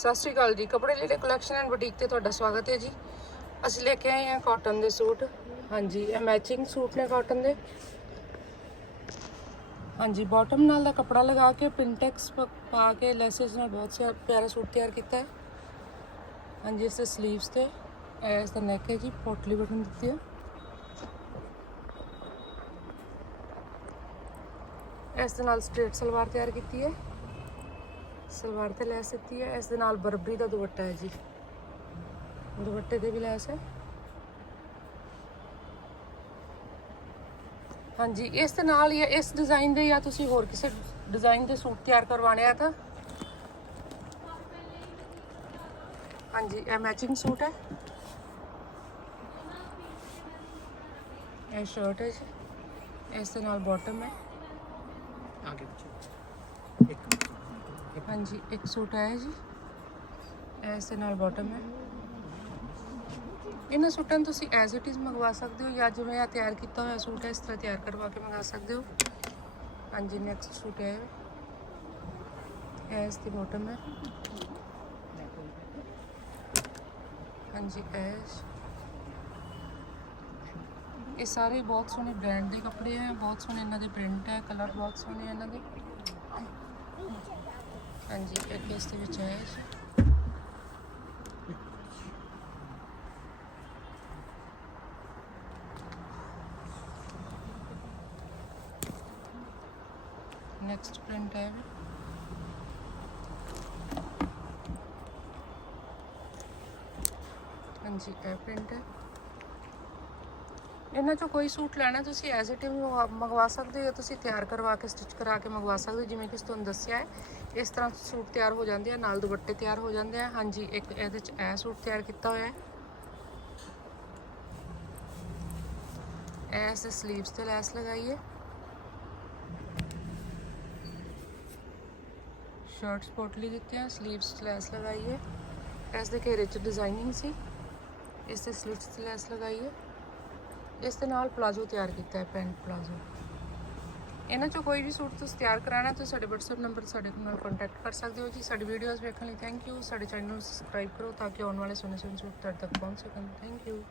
ਸਤਿ ਸ਼੍ਰੀ ਅਕਾਲ ਜੀ। ਕਪੜੇ ਲੀੜੇ ਕਲੈਕਸ਼ਨ ਐਂਡ ਬੁਟੀਕ ਤੇ ਤੁਹਾਡਾ ਸਵਾਗਤ ਹੈ ਜੀ। ਅਸੀਂ ਲੈ ਕੇ ਆਏ ਹਾਂ ਕਾਟਨ ਦੇ ਸੂਟ। ਹਾਂਜੀ, ਇਹ ਮੈਚਿੰਗ ਸੂਟ ਨੇ ਕਾਟਨ ਦੇ। ਹਾਂਜੀ ਬਾਟਮ ਨਾਲ ਦਾ ਕੱਪੜਾ ਲਗਾ ਕੇ ਪਿੰਟੈਕਸ ਪਾ ਕੇ ਲੈਸਸ ਨਾਲ ਬਹੁਤ ਸਿਆ, ਪਿਆਰਾ ਸੂਟ ਤਿਆਰ ਕੀਤਾ ਹੈ। ਹਾਂਜੀ, ਇਸ ਦੇ ਸਲੀਵਸ ਤੇ ਇਸ ਦਾ ਨੈਕ ਹੈ ਜੀ, ਪੋਟਲੀ ਬਟਨ ਦਿੱਤੀ ਹੈ। ਇਸ ਦੇ ਨਾਲ ਸਟ੍ਰੇਟ ਸਲਵਾਰ ਤਿਆਰ ਕੀਤੀ ਹੈ। ਸਲਵਾਰ ਤੇ ਲੈਸ ਦਿੱਤੀ ਹੈ, ਇਸ ਦੇ ਨਾਲ ਬਰਬਰੀ ਦਾ ਦੁਪੱਟਾ ਹੈ ਜੀ। ਦੁਪੱਟੇ ਤੇ ਵੀ ਲੈਸ ਹੈ। ਹਾਂਜੀ, ਇਸ ਦੇ ਨਾਲ ਜਾਂ ਇਸ ਡਿਜ਼ਾਈਨ ਦੇ ਜਾਂ ਤੁਸੀਂ ਹੋਰ ਕਿਸੇ ਡਿਜ਼ਾਈਨ ਦੇ ਸੂਟ ਤਿਆਰ ਕਰਵਾਣੇ ਆ ਤਾਂ? ਹਾਂਜੀ, ਇਹ ਮੈਚਿੰਗ ਸੂਟ ਹੈ। ਇਹ ਸ਼ਰਟ ਹੈ ਜੀ। ਇਸ ਦੇ ਨਾਲ ਬਾਟਮ ਹੈ। ਆਗੇ ਪਿੱਛੇ। ਇੱਕ ਹਾਂਜੀ, ਇੱਕ ਸੂਟ ਆਇਆ ਜੀ। ਇਸ ਦੇ ਨਾਲ ਬਾਟਮ ਹੈ। ਇਹਨਾਂ ਸੂਟਾਂ ਨੂੰ ਤੁਸੀਂ ਐਜ਼ ਇਟ ਇਜ਼ ਮੰਗਵਾ ਸਕਦੇ ਹੋ ਜਾਂ ਜਿਵੇਂ ਆ ਤਿਆਰ ਕੀਤਾ ਹੋਇਆ ਸੂਟ ਹੈ, ਇਸ ਤਰ੍ਹਾਂ ਤਿਆਰ ਕਰਵਾ ਕੇ ਮੰਗਾ ਸਕਦੇ ਹੋ। ਹਾਂਜੀ ਨੈਕਸਟ ਸੂਟ ਹੈ। ਇਹ ਇਸ ਦੀ ਬਾਟਮ ਹੈ। ਹਾਂਜੀ ਐਸ ਇਹ ਸਾਰੇ ਬਹੁਤ ਸੋਹਣੇ ਬ੍ਰਾਂਡ ਦੇ ਕੱਪੜੇ ਹੈ, ਬਹੁਤ ਸੋਹਣੇ ਇਹਨਾਂ ਦੇ ਪ੍ਰਿੰਟ ਹੈ ਕਲਰ ਬਹੁਤ ਸੋਹਣੇ ਹੈ ਇਹਨਾਂ ਦੇ। ਹਾਂਜੀ ਇੱਕ ਦੇ ਵਿੱਚ ਹੈ ਨੈਕਸਟ ਪ੍ਰਿੰਟ ਹੈ ਹਾਂਜੀ ਇਹ ਪ੍ਰਿੰਟ ਹੈ। ਇਹਨਾਂ ਚੋਂ ਕੋਈ ਸੂਟ ਲੈਣਾ ਤੁਸੀਂ ਐਜ਼ ਇਟ ਇਜ਼ ਮੰਗਵਾ ਸਕਦੇ ਹੋ, ਤੁਸੀਂ ਤਿਆਰ ਕਰਵਾ ਕੇ ਸਟਿਚ ਕਰਾ ਕੇ ਮੰਗਵਾ ਸਕਦੇ ਹੋ, ਜਿਵੇਂ ਕਿ ਤੁਹਾਨੂੰ ਦੱਸਿਆ ਹੈ, ਇਸ ਤਰ੍ਹਾਂ ਸੂਟ ਤਿਆਰ ਹੋ ਜਾਂਦੇ ਆ, ਨਾਲ ਦੁਪੱਟੇ ਤਿਆਰ ਹੋ ਜਾਂਦੇ ਆ। ਹਾਂਜੀ, ਇੱਕ ਇਹਦੇ ਚ ਇਹ ਸੂਟ ਤਿਆਰ ਕੀਤਾ ਹੋਇਆ ਹੈ। ਐਸ ਸਲੀਵਸ ਤੇ ਲੈਸ ਲਗਾਈਏ। ਸ਼ਰਟਸ ਪੋਟਲੀ ਸਪੋਰਟਲੀ ਦਿੱਤੇ ਆ ਸਲੀਵਸ ਤੇ ਲੈਸ ਲਗਾਈਏ। ਇਸ ਦੇ ਘੇਰੇ ਚ ਡਿਜ਼ਾਈਨਿੰਗ ਸੀ। ਇਸ ਤੇ ਸਲੀਵਸ ਤੇ ਲੈਸ ਲਗਾਈਏ। ਇਸ ਦੇ ਨਾਲ ਪਲਾਜ਼ੋ ਤਿਆਰ ਕੀਤਾ ਹੈ, ਪੈਂਟ ਪਲਾਜ਼ੋ। ਇਹਨਾਂ ਚੋਂ ਕੋਈ ਵੀ ਸੂਟ ਤੁਸੀਂ ਤਿਆਰ ਕਰਾਣਾ ਤੁਸੀਂ ਸਾਡੇ WhatsApp ਨੰਬਰ ਸਾਡੇ ਨਾਲ ਕੰਟੈਕਟ ਕਰ ਸਕਦੇ ਹੋ ਜੀ। ਸਾਡੀ ਵੀਡੀਓਜ਼ ਵੇਖਣ ਲਈ ਥੈਂਕ ਯੂ ਸਾਡੇ ਚੈਨਲ ਨੂੰ ਸਬਸਕ੍ਰਾਈਬ ਕਰੋ ਤਾਂ ਕਿ ਆਉਣ ਵਾਲੇ ਸੋਹਣੇ ਸੋਹਣੇ ਸੂਟ ਤੁਹਾਡੇ ਤੱਕ ਪਹੁੰਚ ਸਕਣ। Thank you